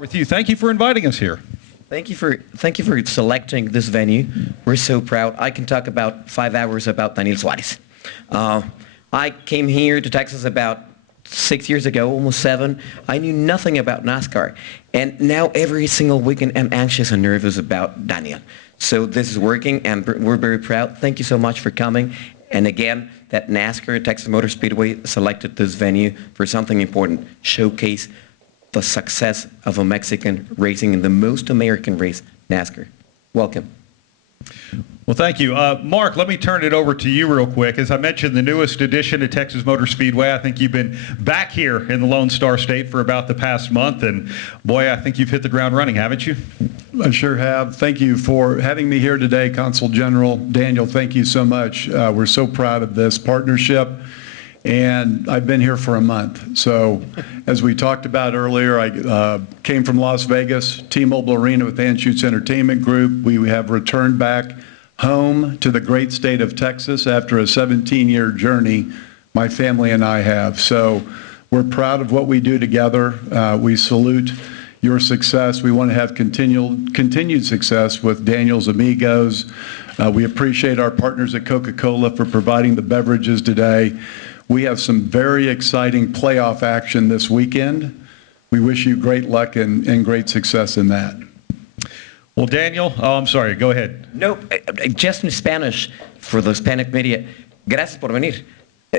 With you, thank you for inviting us here. Thank you for selecting this venue. We're so proud. I can talk about 5 hours about Daniel Suarez. I came here to Texas about 6 years ago, almost 7. I knew nothing about NASCAR. And now every single weekend I'm anxious and nervous about Daniel. So this is working and we're very proud. Thank you so much for coming. And again, that NASCAR, Texas Motor Speedway, selected this venue for something important, showcase the success of a Mexican racing in the most American race, NASCAR. Welcome. Well, thank you. Mark, let me turn it over to you real quick. As I mentioned, the newest addition to Texas Motor Speedway, I think you've been back here in the Lone Star State for about the past month, and boy, I think you've hit the ground running, haven't you? I sure have. Thank you for having me here today, Consul General. Daniel, thank you so much. We're so proud of this partnership. And I've been here for a month. So as we talked about earlier, I came from Las Vegas, T-Mobile Arena with Anschutz Entertainment Group. We have returned back home to the great state of Texas after a 17-year journey my family and I have. So we're proud of what we do together. We salute your success. We want to have continued success with Daniel's Amigos. We appreciate our partners at Coca-Cola for providing the beverages today. We have some very exciting playoff action this weekend. We wish you great luck and great success in that. Well, Daniel, I'm sorry, go ahead. No, just in Spanish, for the Hispanic media, gracias por venir.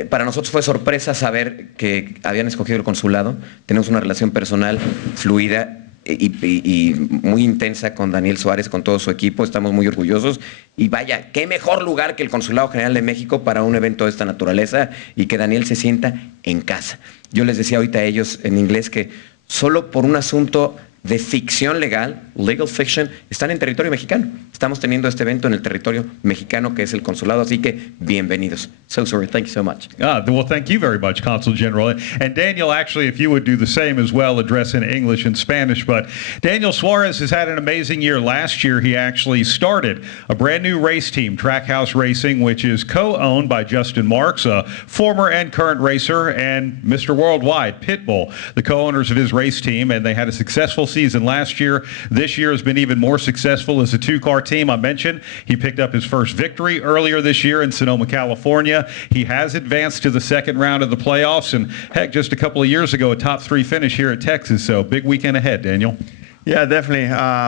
Para nosotros fue sorpresa saber que habían escogido el consulado. Tenemos una relación personal fluida y muy intensa con Daniel Suarez, con todo su equipo. Estamos muy orgullosos. Y vaya, qué mejor lugar que el Consulado General de México para un evento de esta naturaleza y que Daniel se sienta en casa. Yo les decía ahorita a ellos en inglés que solo por un asunto de ficción legal, legal fiction, están en territorio mexicano. Estamos teniendo este evento en el territorio mexicano, que es el consulado, así que bienvenidos. So sorry, thank you so much. Well, thank you very much, Consul General. And Daniel, actually, if you would do the same as well, address in English and Spanish. But Daniel Suarez has had an amazing year. Last year, he actually started a brand new race team, Trackhouse Racing, which is co-owned by Justin Marks, a former and current racer, and Mr. Worldwide, Pitbull, the co-owners of his race team, and they had a successful season last year. This year has been even more successful as a two-car team. I mentioned he picked up his first victory earlier this year in Sonoma, California. He has advanced to the second round of the playoffs, and heck, just a couple of years ago, a top 3 finish here at Texas. So big weekend ahead, Daniel. Yeah, definitely.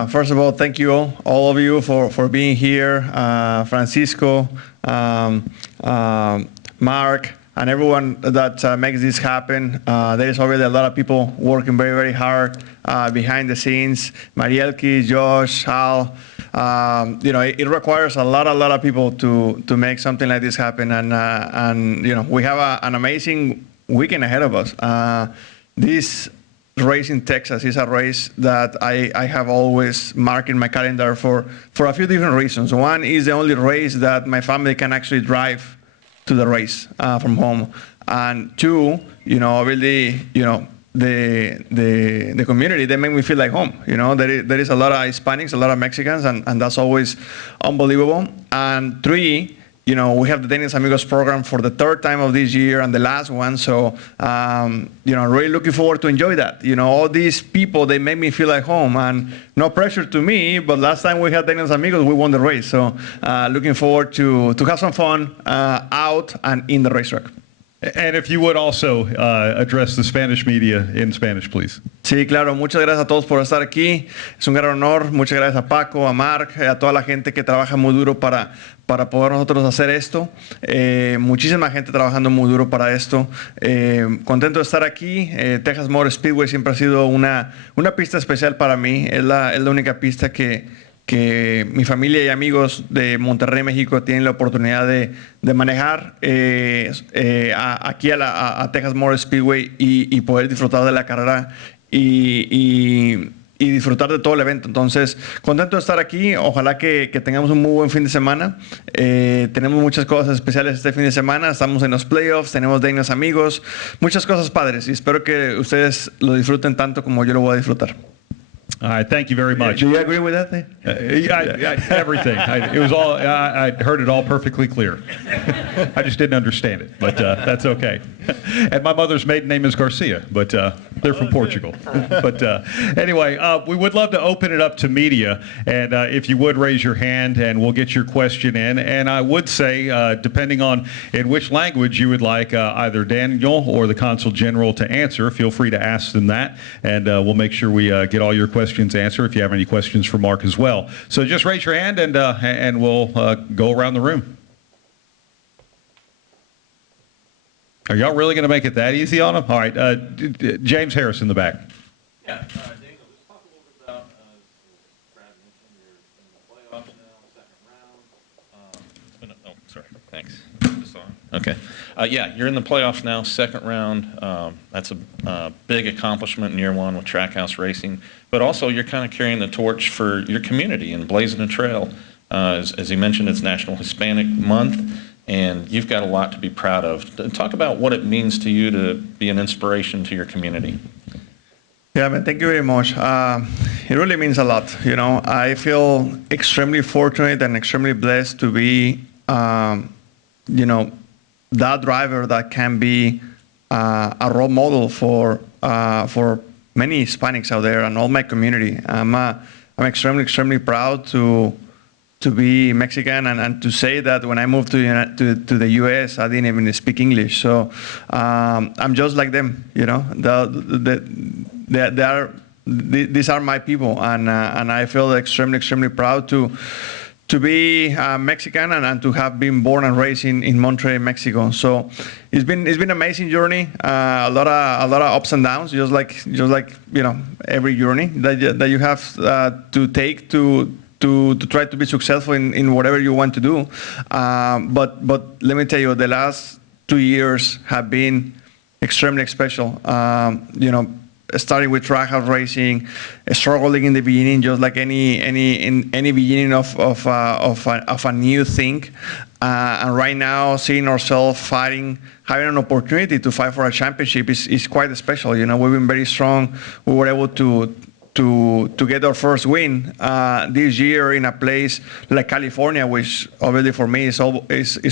First of all, thank you all of you for being here. Francisco, Mark, and everyone that makes this happen. There is already a lot of people working very, very hard behind the scenes. Marielki, Josh, Hal. You know, it requires a lot of people to make something like this happen. And you know, we have an amazing weekend ahead of us. This race in Texas is a race that I have always marked in my calendar for a few different reasons. One is the only race that my family can actually drive to the race from home, and 2, you know, really, you know, the community, they make me feel like home. You know, there is a lot of Hispanics, a lot of Mexicans, and that's always unbelievable. And 3, you know, we have the Daniel's Amigos program for the 3rd time of this year and the last one. So, you know, really looking forward to enjoy that. You know, all these people, they make me feel like home, and no pressure to me, but last time we had Daniel's Amigos, we won the race. So looking forward to have some fun out and in the racetrack. And if you would also address the Spanish media in Spanish, please. Sí, claro. Muchas gracias a todos por estar aquí. Es un gran honor. Muchas gracias a Paco, a Mark, a toda la gente que trabaja muy duro para poder nosotros hacer esto. Muchísima gente trabajando muy duro para esto. Contento de estar aquí. Texas Motor Speedway siempre ha sido una pista especial para mí. Es la única pista que mi familia y amigos de Monterrey, México, tienen la oportunidad de manejar aquí a Texas Motor Speedway y poder disfrutar de la carrera y disfrutar de todo el evento. Entonces, contento de estar aquí. Ojalá que tengamos un muy buen fin de semana. Tenemos muchas cosas especiales este fin de semana. Estamos en los playoffs, tenemos Daniel's Amigos, muchas cosas padres, y espero que ustedes lo disfruten tanto como yo lo voy a disfrutar. All right, thank you very much. Do you agree with that thing? Everything. It was all. I heard it all perfectly clear. I just didn't understand it, but that's okay. And my mother's maiden name is Garcia, but they're from Portugal. But anyway, we would love to open it up to media, and if you would raise your hand, and we'll get your question in. And I would say, depending on in which language you would like either Daniel or the Consul General to answer, feel free to ask them that, and we'll make sure we get all your questions answered if you have any questions for Mark as well. So just raise your hand, and we'll go around the room. Are y'all really going to make it that easy on them? All right, James Harris in the back. Yeah, Daniel, just talk a little bit about, Brad mentioned you're in the playoffs now, second round. Sorry, thanks. Just on. Okay. Yeah, you're in the playoffs now, second round. That's a big accomplishment in year one with Trackhouse Racing, but also you're kind of carrying the torch for your community and blazing a trail. As he mentioned, it's National Hispanic Month, and you've got a lot to be proud of. Talk about what it means to you to be an inspiration to your community. Yeah, man, thank you very much. It really means a lot. You know, I feel extremely fortunate and extremely blessed to be, you know, that driver that can be a role model for many Hispanics out there and all my community. I'm extremely proud to be Mexican and to say that when I moved to the U.S., I didn't even speak English. So I'm just like them, you know. These are my people, and I feel extremely proud to be Mexican and to have been born and raised in Monterrey, Mexico. So it's been an amazing journey, a lot of ups and downs, just like you know, every journey that you have to take to try to be successful in whatever you want to do. But let me tell you, the last 2 years have been extremely special. You know, starting with Trackhouse Racing, struggling in the beginning, just like any beginning of a new thing, and right now seeing ourselves fighting, having an opportunity to fight for a championship is quite special. You know, we've been very strong. We were able to get our first win this year in a place like California, which obviously for me is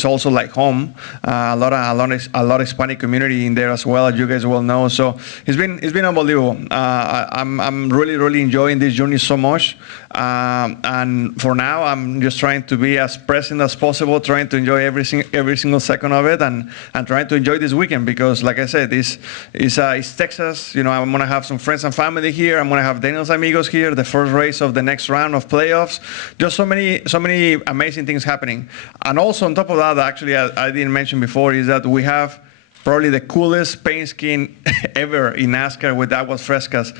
also like home. A lot of Hispanic community in there as well, as you guys well know. So it's been unbelievable. I'm really enjoying this journey so much. And for now, I'm just trying to be as present as possible, trying to enjoy every single second of it, and trying to enjoy this weekend because, like I said, this is Texas. You know, I'm gonna have some friends and family here. I'm gonna have Daniel's amigos here, the first race of the next round of playoffs. Just so many amazing things happening. And also on top of that, actually, I didn't mention before, is that we have probably the coolest paint scheme ever in NASCAR with aguas frescas,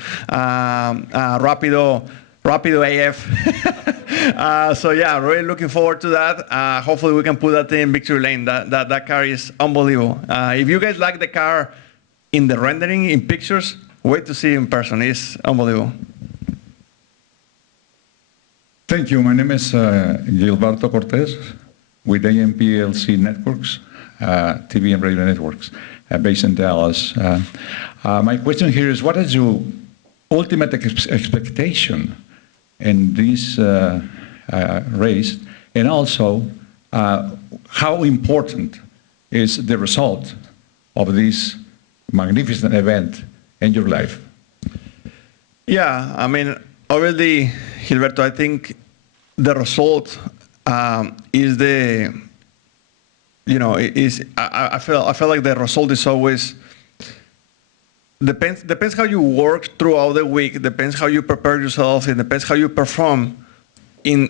Rapido AF. So yeah, really looking forward to that. Hopefully we can put that in victory lane. That car is unbelievable. If you guys like the car in the rendering, in pictures, wait to see it in person. It's unbelievable. Thank you. My name is Gilberto Cortez with AMPLC Networks, TV and radio networks, based in Dallas. My question here is, what is your ultimate expectation in this race, and also how important is the result of this magnificent event in your life? Yeah, I mean, obviously, Gilberto, I think the result is the, you know, I feel like the result is always depends how you work throughout the week, depends how you prepare yourself, it depends how you perform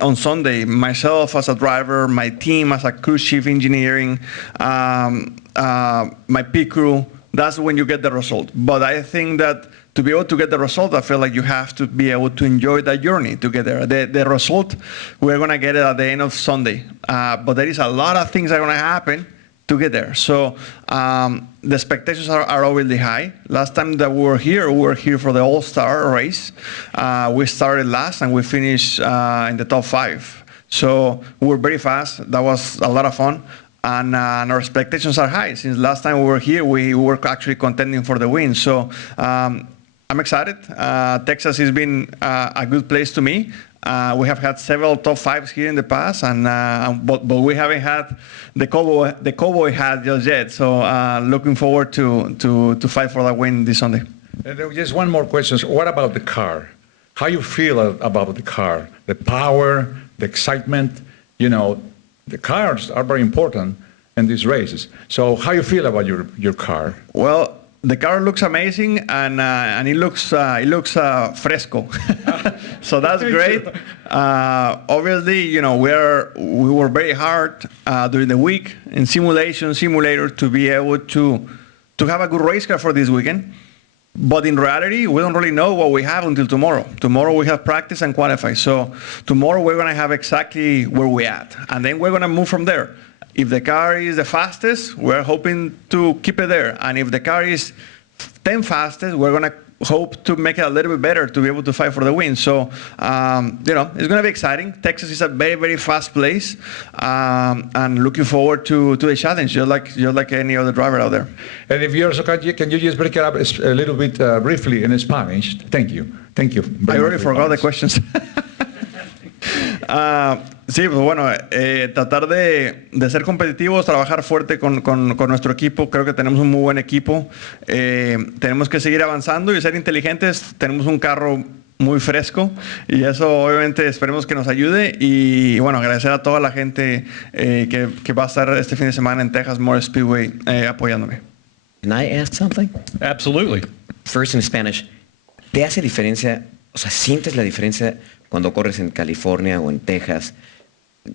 on Sunday. Myself as a driver, my team as a crew chief engineering, my pit crew, that's when you get the result. But I think that to be able to get the result, I feel like you have to be able to enjoy that journey to get there. The result, we're going to get it at the end of Sunday. But there is a lot of things that are going to happen to get there. So the expectations are already high. Last time that we were here for the All-Star race. We started last and we finished in the top 5. So we were very fast. That was a lot of fun. And our expectations are high. Since last time we were here, we were actually contending for the win. So I'm excited. Texas has been a good place to me. We have had several top fives here in the past, but we haven't had the cowboy hat just yet. So looking forward to fight for that win this Sunday. Just one more question. What about the car? How you feel about the car? The power, the excitement? You know, the cars are very important in these races. So how you feel about your car? Well, the car looks amazing, and it looks fresco, so that's great. Obviously, you know, we were very hard during the week in simulator to be able to have a good race car for this weekend. But in reality, we don't really know what we have until tomorrow. Tomorrow we have practice and qualify. So tomorrow we're going to have exactly where we're at, and then we're going to move from there. If the car is the fastest, we're hoping to keep it there. And if the car is 10 fastest, we're going to hope to make it a little bit better to be able to fight for the win. So, you know, it's going to be exciting. Texas is a very, very fast place. And looking forward to the challenge, just like any other driver out there. And if you also can you just break it up a little bit briefly in Spanish? Thank you. Thank you. I already forgot the questions. Sí, pues bueno, tratar de ser competitivos, trabajar fuerte con nuestro equipo. Creo que tenemos un muy buen equipo. Tenemos que seguir avanzando y ser inteligentes. Tenemos un carro muy fresco y eso obviamente esperemos que nos ayude. Y bueno, agradecer a toda la gente que va a estar este fin de semana en Texas Motor Speedway apoyándome. Can I ask something? Absolutely. First in Spanish. ¿Te hace diferencia, o sea, sientes la diferencia cuando corres en California o en Texas,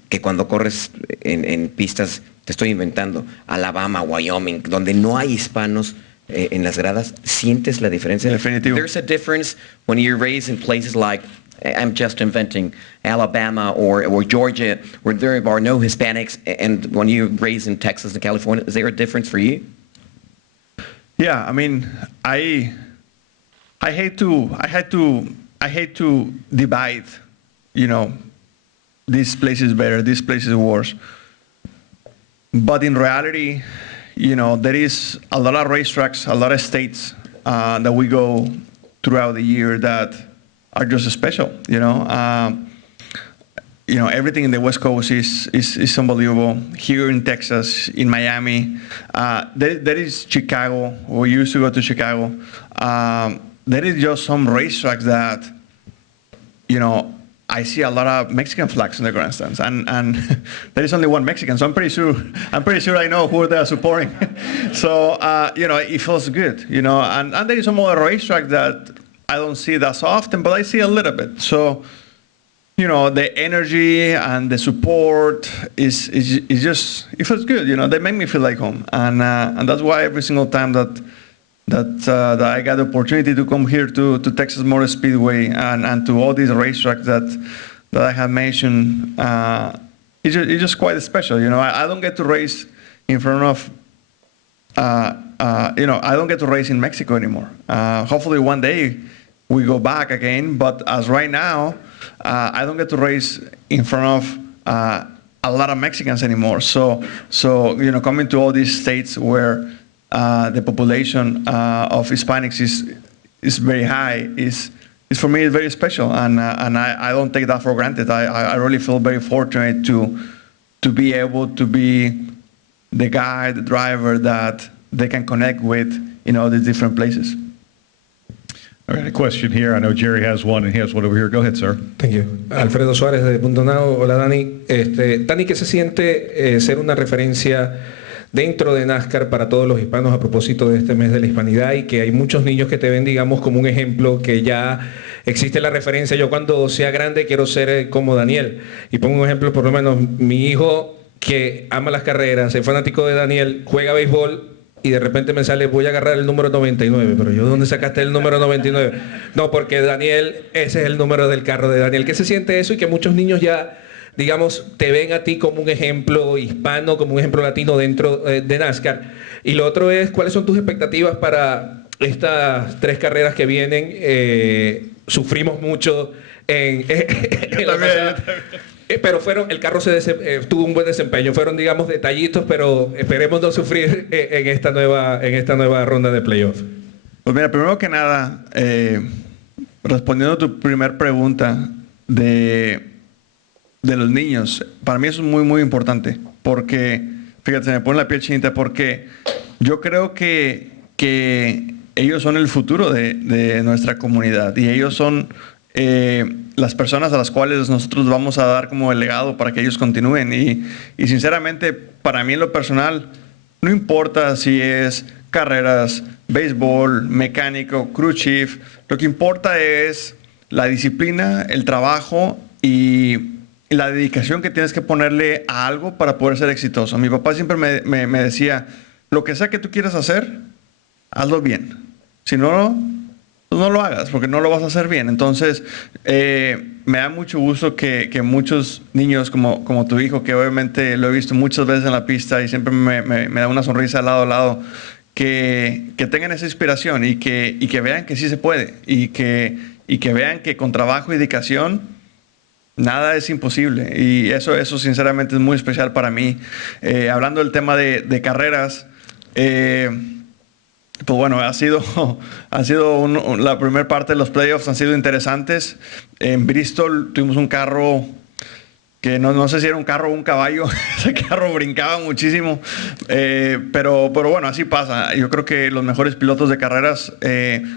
que cuando corres en pistas, te estoy inventando, Alabama, Wyoming, donde no hay hispanos en las gradas? ¿Sientes la diferencia? Definitivo. There's a difference when you're raised in places like, I'm just inventing, Alabama or Georgia, where there are no Hispanics, and when you're raised in Texas and California, is there a difference for you? Yeah, I mean, I hate to divide, you know, this place is better, this place is worse. But in reality, you know, there is a lot of racetracks, a lot of states that we go throughout the year that are just special, you know. You know, everything in the West Coast is unbelievable. Here in Texas, in Miami, there is Chicago. We used to go to Chicago. There is just some racetracks that, you know, I see a lot of Mexican flags in the grandstands, and there is only one Mexican, so I'm pretty sure I know who they are supporting. So you know, it feels good, you know, and there is some other racetrack that I don't see that often, but I see a little bit. So, you know, the energy and the support is just, it feels good, you know. They make me feel like home, and that's why every single time that I got the opportunity to come here to Texas Motor Speedway and to all these racetracks that I have mentioned, it's just quite special. You know, I don't get to race in front of, you know, I don't get to race in Mexico anymore. Hopefully one day we go back again, but as right now, I don't get to race in front of a lot of Mexicans anymore. So you know, coming to all these states where the population of Hispanics is very high is for me very special, and I don't take that for granted. I really feel very fortunate to be able to be the guy, the driver that they can connect with in all these different places. All right, a question here. I know Jerry has one, and he has one over here. Go ahead, sir. Thank you. Alfredo Suárez de Punto Now. Hola, Dani. Dani, ¿qué se siente ser una referencia dentro de NASCAR para todos los hispanos a propósito de este mes de la hispanidad, y que hay muchos niños que te ven, digamos, como un ejemplo, que ya existe la referencia? Yo cuando sea grande quiero ser como Daniel. Y pongo un ejemplo, por lo menos mi hijo, que ama las carreras, es fanático de Daniel, juega béisbol, y de repente me sale, voy a agarrar el número 99. Pero yo, ¿dónde sacaste el número 99? No, porque Daniel, ese es el número del carro de Daniel. ¿Qué se siente eso? Y que muchos niños ya, digamos, te ven a ti como un ejemplo hispano, como un ejemplo latino dentro de NASCAR. Y lo otro es, ¿cuáles son tus expectativas para estas 3 carreras que vienen? Sufrimos mucho en la pasada, pero el carro tuvo un buen desempeño. Fueron, digamos, detallitos, pero esperemos no sufrir en esta nueva ronda de playoff. Pues mira, primero que nada, respondiendo a tu primer pregunta de los niños, para mí eso es muy, muy importante, porque, fíjate, se me pone la piel chinita, porque yo creo que ellos son el futuro de nuestra comunidad y ellos son las personas a las cuales nosotros vamos a dar como el legado para que ellos continúen. Y sinceramente, para mí en lo personal, no importa si es carreras, béisbol, mecánico, crew chief, lo que importa es la disciplina, el trabajo y la dedicación que tienes que ponerle a algo para poder ser exitoso. Mi papá siempre me decía, lo que sea que tú quieras hacer, hazlo bien. Si no, pues no lo hagas, porque no lo vas a hacer bien. Entonces, me da mucho gusto que muchos niños como tu hijo, que obviamente lo he visto muchas veces en la pista y siempre me da una sonrisa lado a lado, que tengan esa inspiración y que vean que sí se puede y que vean que con trabajo y dedicación nada es imposible. Y eso sinceramente es muy especial para mí. Hablando del tema de carreras, pues bueno, ha sido la primera parte de los playoffs han sido interesantes. En Bristol tuvimos un carro que no sé si era un carro o un caballo. Ese carro brincaba muchísimo. Pero bueno, así pasa. Yo creo que los mejores pilotos de carreras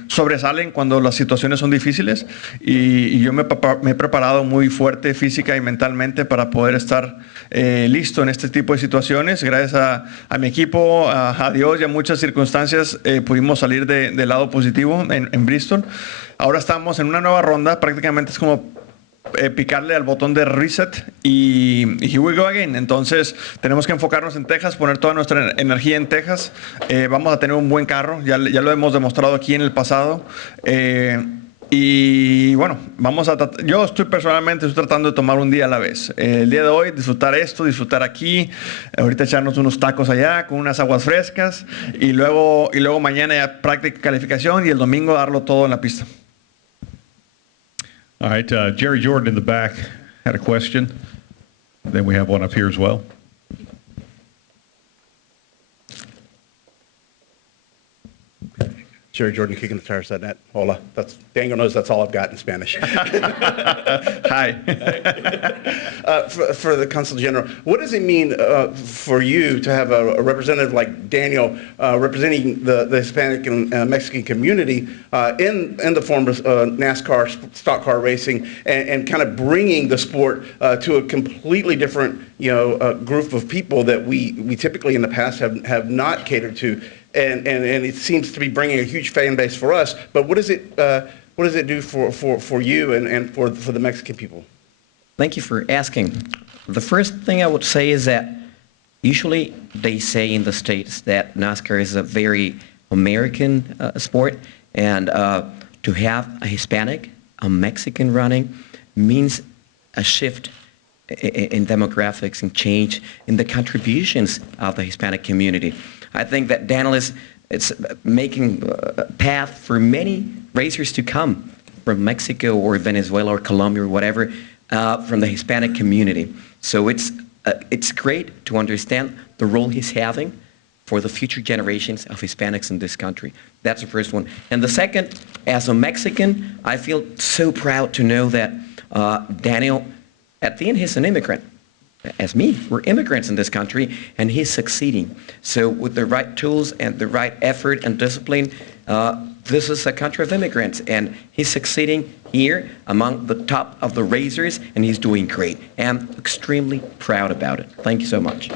sobresalen cuando las situaciones son difíciles. Y yo me he preparado muy fuerte física y mentalmente para poder estar listo en este tipo de situaciones. Gracias a mi equipo, a Dios y a muchas circunstancias pudimos salir del lado positivo en Bristol. Ahora estamos en una nueva ronda. Prácticamente es como picarle al botón de reset y here we go again. Entonces tenemos que enfocarnos en Texas, poner toda nuestra energía en Texas. Vamos a tener un buen carro, ya lo hemos demostrado aquí en el pasado. Y bueno, yo personalmente estoy tratando de tomar un día a la vez. El día de hoy disfrutar esto, disfrutar aquí, ahorita echarnos unos tacos allá con unas aguas frescas y luego mañana ya práctica, calificación y el domingo darlo todo en la pista. All right, Jerry Jordan in the back had a question. Then we have one up here as well. Jerry Jordan, kicking the tires at net. Hola. Daniel knows that's all I've got in Spanish. Hi. For the Consul General, what does it mean for you to have a representative like Daniel representing the Hispanic and Mexican community in the form of NASCAR, stock car racing, and kind of bringing the sport to a completely different group of people that we typically in the past have not catered to? And it seems to be bringing a huge fan base for us. But what does it do for you and for the Mexican people? Thank you for asking. The first thing I would say is that usually they say in the States that NASCAR is a very American sport, and to have a Hispanic, a Mexican running means a shift in demographics and change in the contributions of the Hispanic community. I think that Daniel is making a path for many racers to come from Mexico or Venezuela or Colombia or whatever from the Hispanic community. So it's great to understand the role he's having for the future generations of Hispanics in this country. That's the first one. And the second, as a Mexican, I feel so proud to know that Daniel, at the end, he's an immigrant. As me, we're immigrants in this country, and he's succeeding. So with the right tools and the right effort and discipline, this is a country of immigrants, and he's succeeding here among the top of the racers, and he's doing great. And I'm extremely proud about it. Thank you so much.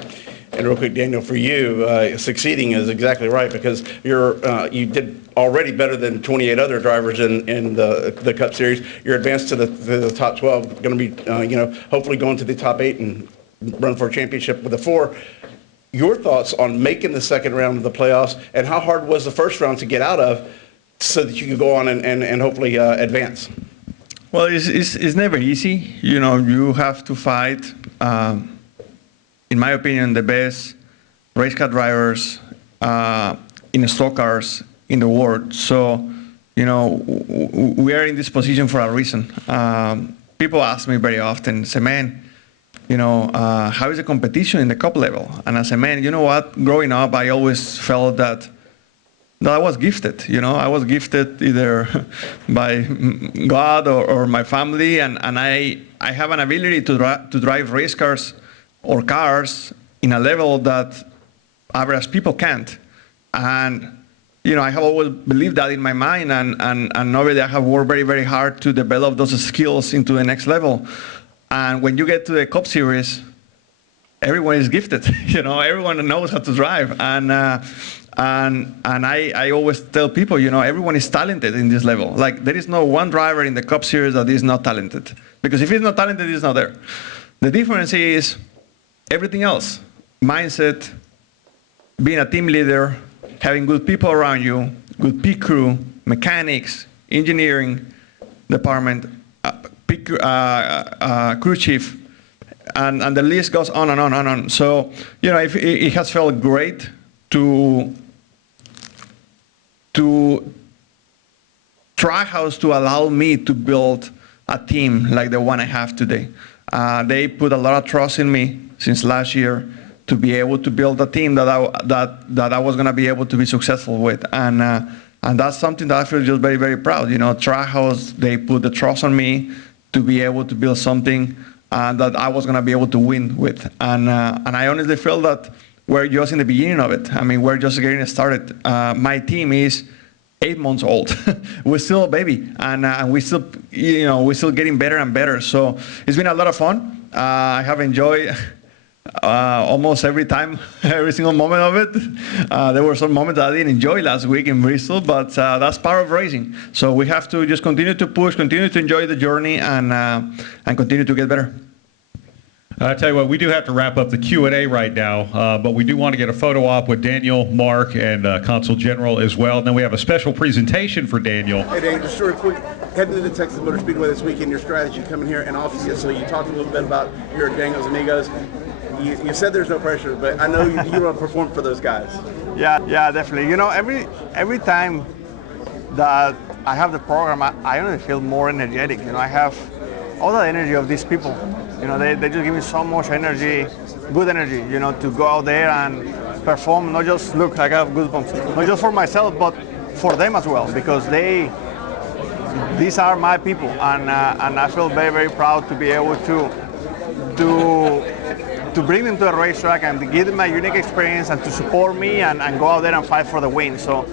And real quick, Daniel, for you, succeeding is exactly right, because you did already better than 28 other drivers in the Cup Series. You're advanced to the top 12, going to be, hopefully going to the top 8 and run for a championship with the 4. Your thoughts on making the second round of the playoffs, and how hard was the first round to get out of so that you could go on and hopefully advance? Well, it's never easy. You have to fight. In my opinion, the best race car drivers in stock cars in the world. So, we are in this position for a reason. People ask me very often, say, man, how is the competition in the cup level? And I say, man, you know what? Growing up, I always felt that that I was gifted. I was gifted either by God or my family, and I have an ability to drive race cars or cars in a level that average people can't. And I have always believed that in my mind, and obviously I have worked very, very hard to develop those skills into the next level. And when you get to the Cup Series, everyone is gifted. Everyone knows how to drive. And I always tell people, everyone is talented in this level. Like, there is no one driver in the Cup Series that is not talented. Because if he's not talented, he's not there. The difference is everything else. Mindset, being a team leader, having good people around you, good pit crew, mechanics, engineering department, crew chief, and the list goes on and on and on. So, it has felt great to Trackhouse to allow me to build a team like the one I have today. They put a lot of trust in me since last year to be able to build a team that I was going to be able to be successful with, and that's something that I feel just very, very proud. Trackhouse, they put the trust on me to be able to build something that I was going to be able to win with, and I honestly feel that we're just in the beginning of it. I mean, we're just getting started. My team is 8 months old. We're still a baby, and we still, we're still getting better and better. So it's been a lot of fun. I have enjoyed almost every single moment of it. There were some moments that I didn't enjoy last week in Bristol, but that's part of racing. So we have to just continue to push, continue to enjoy the journey, and continue to get better. I tell you what, we do have to wrap up the Q&A right now, but we do want to get a photo op with Daniel, Mark, and Consul General as well. And then we have a special presentation for Daniel. Hey, Daniel, just real quick, heading to the Texas Motor Speedway this weekend, your strategy coming here, and obviously you talked a little bit about your Daniel's Amigos. You said there's no pressure, but I know you want to perform for those guys. Yeah, definitely. Every time that I have the program, I only feel more energetic. I have all the energy of these people. They just give me so much energy, good energy, to go out there and perform, not just look like I have goosebumps, not just for myself, but for them as well, because these are my people, and I feel very, very proud to be able to bring them to a racetrack and to give them a unique experience and to support me and go out there and fight for the win. So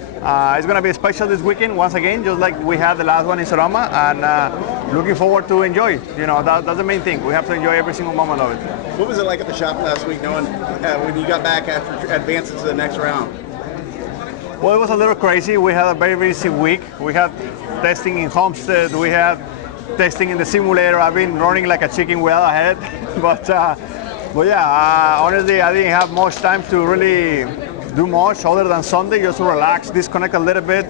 it's going to be special this weekend once again, just like we had the last one in Sonoma, and looking forward to enjoy. That's the main thing. We have to enjoy every single moment of it. What was it like at the shop last week, knowing when you got back after advancing to the next round? Well, it was a little crazy. We had a very busy week. We had testing in Homestead. We had testing in the simulator. I've been running like a chicken well ahead, but yeah, honestly, I didn't have much time to really do much other than Sunday, just to relax, disconnect a little bit.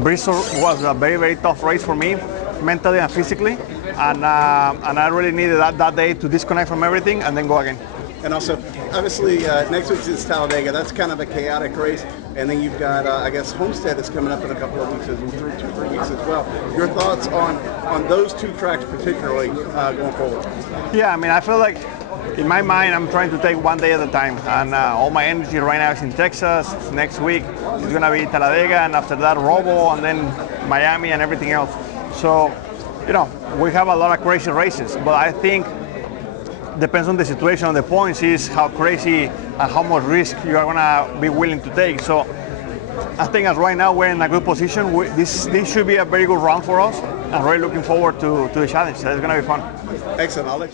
Bristol was a very, very tough race for me, mentally and physically, and I really needed that day to disconnect from everything and then go again. And also, obviously, next week is Talladega. That's kind of a chaotic race. And then you've got, I guess, Homestead is coming up in a couple of weeks, 3 weeks as well. Your thoughts on those two tracks particularly going forward? Yeah, I mean, I feel like in my mind, I'm trying to take one day at a time. And all my energy right now is in Texas. Next week is going to be Talladega, and after that, Robo, and then Miami and everything else. So, we have a lot of crazy races, but I think depends on the situation, on the points, is how crazy and how much risk you are going to be willing to take. So I think as right now we're in a good position. This should be a very good round for us. I'm really looking forward to the challenge. It's going to be fun. Excellent. I'll let you.